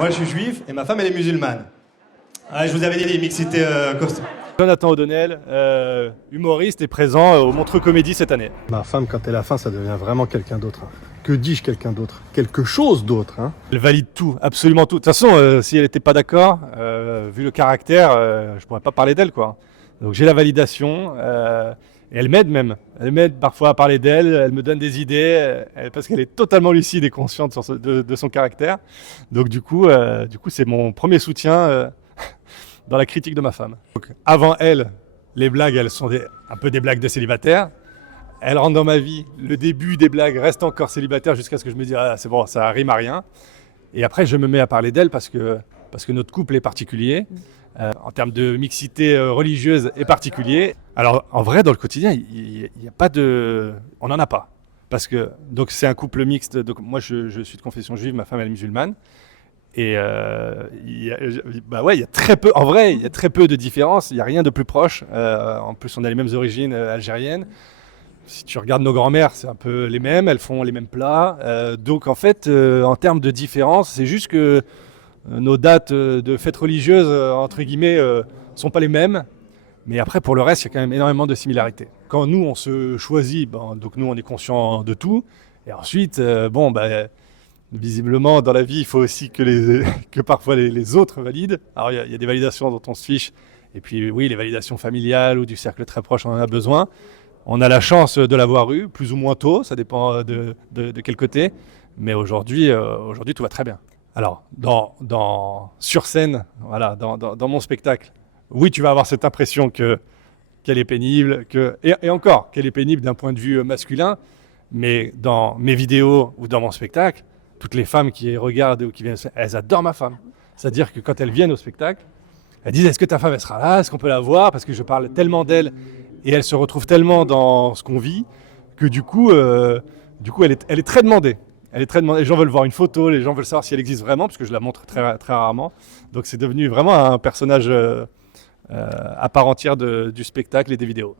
Moi, je suis juif et ma femme, elle est musulmane. Ah, je vous avais dit les mixités costumes. Jonathan O'Donnell, humoriste, est présent au Montreux Comédie cette année. Ma femme, quand elle a faim, ça devient vraiment quelqu'un d'autre. Que dis-je quelqu'un d'autre? Quelque chose d'autre. Elle valide tout, absolument tout. De toute façon, si elle n'était pas d'accord, vu le caractère, je pourrais pas parler d'elle, quoi. Donc j'ai la validation, et elle m'aide même. Elle m'aide parfois à parler d'elle, elle me donne des idées, parce qu'elle est totalement lucide et consciente de son caractère. Donc du coup, c'est mon premier soutien dans la critique de ma femme. Donc, avant elle, les blagues, elles sont un peu des blagues de célibataire. Elle rentre dans ma vie, le début des blagues reste encore célibataire jusqu'à ce que je me dise ah, c'est bon, ça rime à rien. Et après, je me mets à parler d'elle parce que notre couple est particulier, en termes de mixité religieuse est particulier. Alors en vrai, dans le quotidien, il n'y a pas de... On n'en a pas. Parce que donc, c'est un couple mixte, donc moi je suis de confession juive, ma femme elle est musulmane. Et il y a très peu, en vrai, il y a très peu de différences, il n'y a rien de plus proche. En plus, on a les mêmes origines algériennes. Si tu regardes nos grands-mères, c'est un peu les mêmes, elles font les mêmes plats. Donc en fait, en termes de différence, c'est juste que nos dates de fêtes religieuses, entre guillemets, sont pas les mêmes. Mais après, pour le reste, il y a quand même énormément de similarités. Quand nous, on se choisit, donc nous, on est conscient de tout. Et ensuite, visiblement, dans la vie, il faut aussi que parfois les autres valident. Alors, il y a des validations dont on se fiche. Et puis, oui, les validations familiales ou du cercle très proche, on en a besoin. On a la chance de l'avoir eu, plus ou moins tôt, ça dépend de quel côté. Mais aujourd'hui, tout va très bien. Alors, sur scène, voilà, dans mon spectacle, oui, tu vas avoir cette impression qu'elle est pénible, et encore, qu'elle est pénible d'un point de vue masculin. Mais dans mes vidéos ou dans mon spectacle, toutes les femmes qui regardent ou qui viennent, elles adorent ma femme. C'est-à-dire que quand elles viennent au spectacle, elles disent est-ce que ta femme elle sera là, est-ce qu'on peut la voir, parce que je parle tellement d'elle et elle se retrouve tellement dans ce qu'on vit que du coup elle est très demandée. Elle est très demandée. Les gens veulent voir une photo, les gens veulent savoir si elle existe vraiment, parce que je la montre très, très rarement. Donc c'est devenu vraiment un personnage à part entière du spectacle et des vidéos.